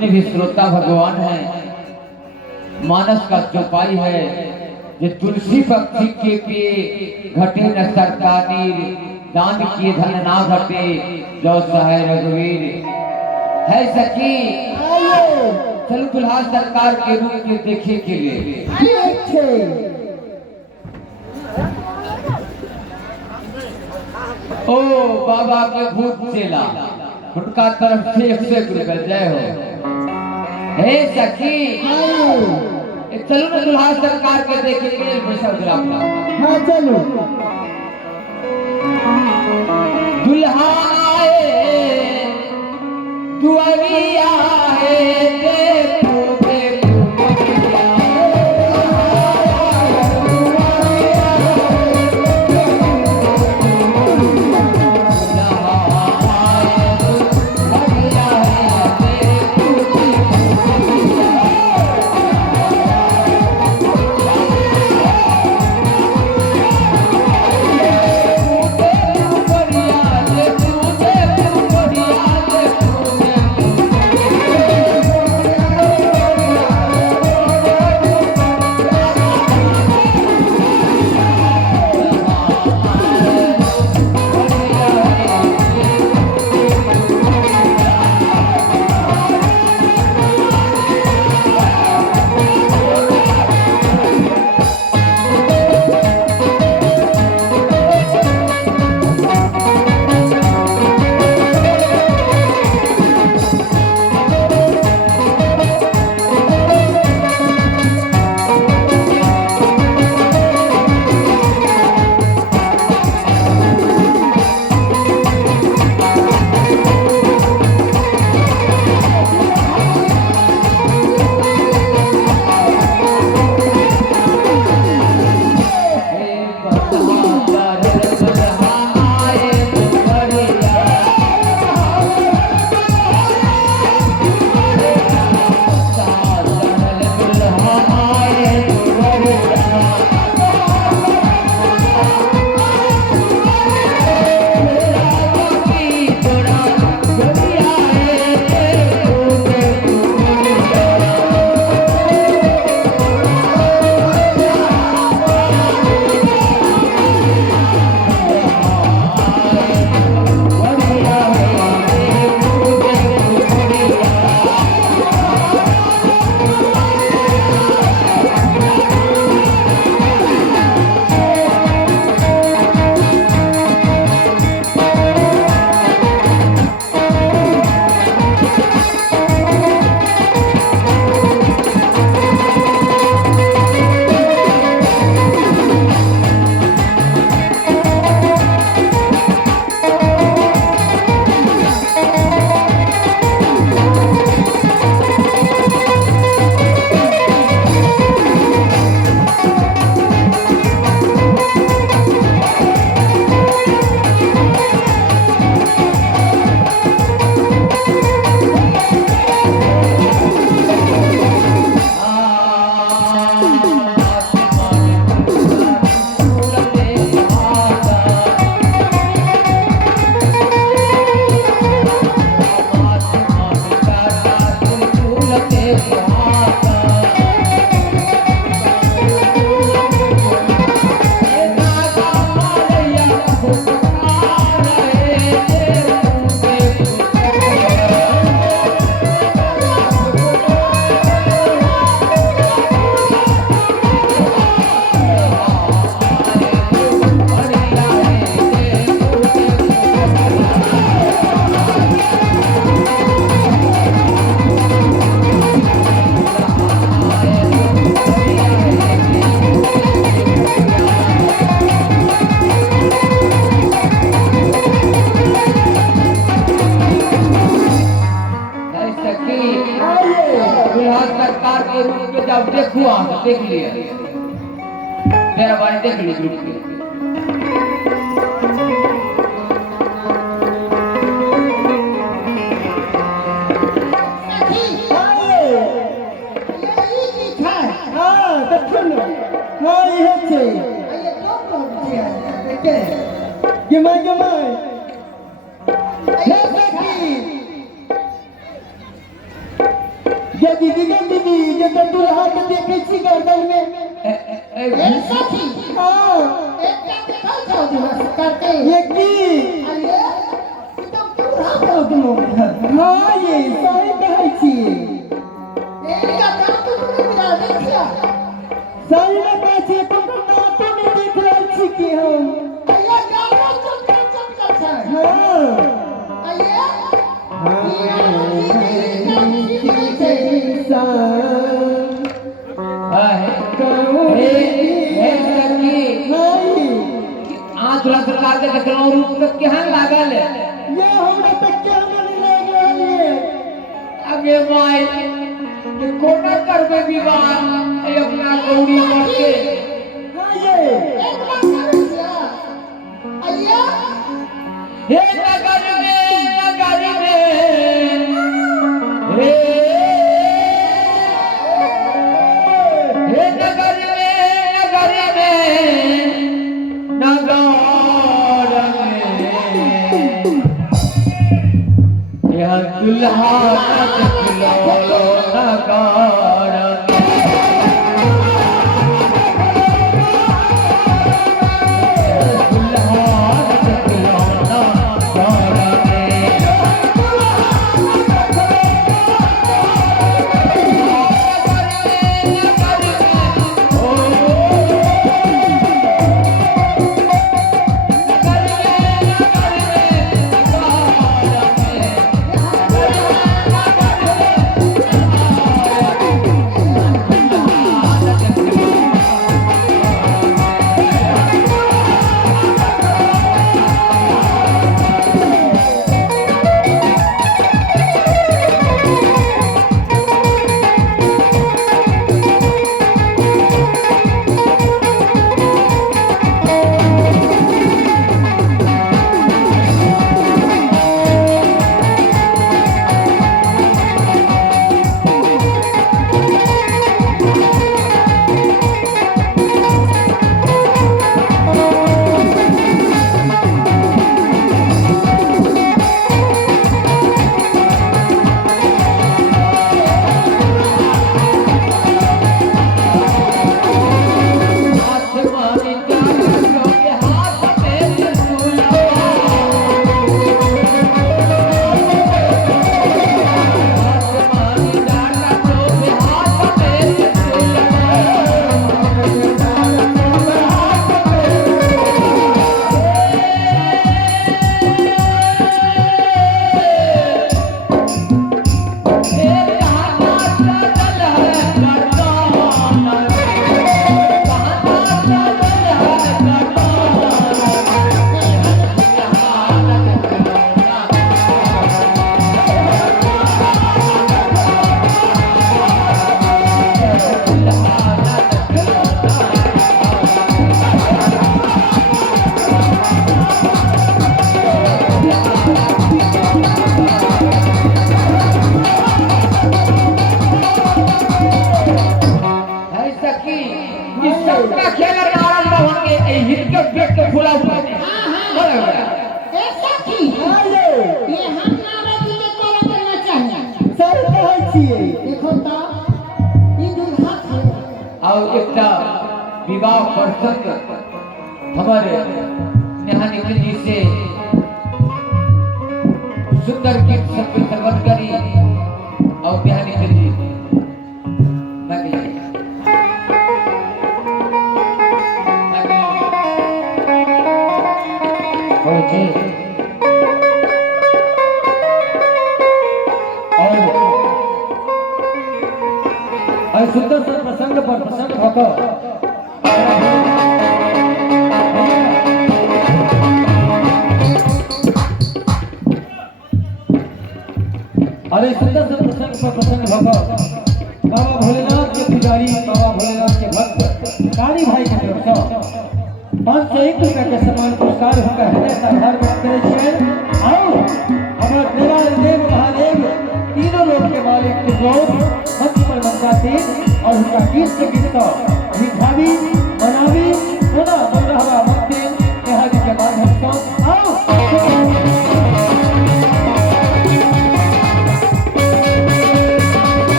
जितने भी श्रोता भगवान हैं, मानस का चौपाई है जे तुलसी पक्षी के पिए घटे न सरकानीर, दान किए धन ना घटे जो सहाय रघुवीर। है सखी चल दुल्हा सरकार के रूप में देखे के लिए। ओ बाबा के भूत चेला उनका तरफ से 100 रुपए जय हो। हे सखी चलो ना दुल्हा सरकार के देखे के लिए पैसा गुलाब। हाँ चलो। दुल्हा आए दुआरिया आए देखो देखो सरकार के रूप में जब देखो देख लिया मेरा भाई देख ली ग्रुप में। ये दीदी ये तो दुल्हा के देखे छी गर्दन में ऐसा थी हां एक क्या देखा था दिवस करते ये की अरे ये तो पूरा हो तुम हां ये सही कहै छी एक क्या काम तो तूने मिला नहीं किया सही में कहै छी तुम ना तो नहीं देख रहे छी कि हम अरे गाना चल है हां अरे रूप तक केहन लागल ये हमरा तक क्या नहीं लग रहा है अगे माय ये कोना करबे विवाह ए अपना गौरी मर के हां ये एक बार कर दिया अरे हे नगर में हे नगर यह दुल्हा लो नगार विवाह प्रसंग हमारे नेहा निखिल जी से सुंदर गीत संगत करी और नेहा निखिल जी और सुंदर सा प्रसंग पर प्रसन्न होकर अरे सुंदर से प्रसंग पर प्रसन्न होकर बाबा भोलेनाथ के पुजारी बाबा भोलेनाथ के भक्त कारी भाई की तरफ से 501 रुपये के समान पुरस्कार होकर हृदय साधार में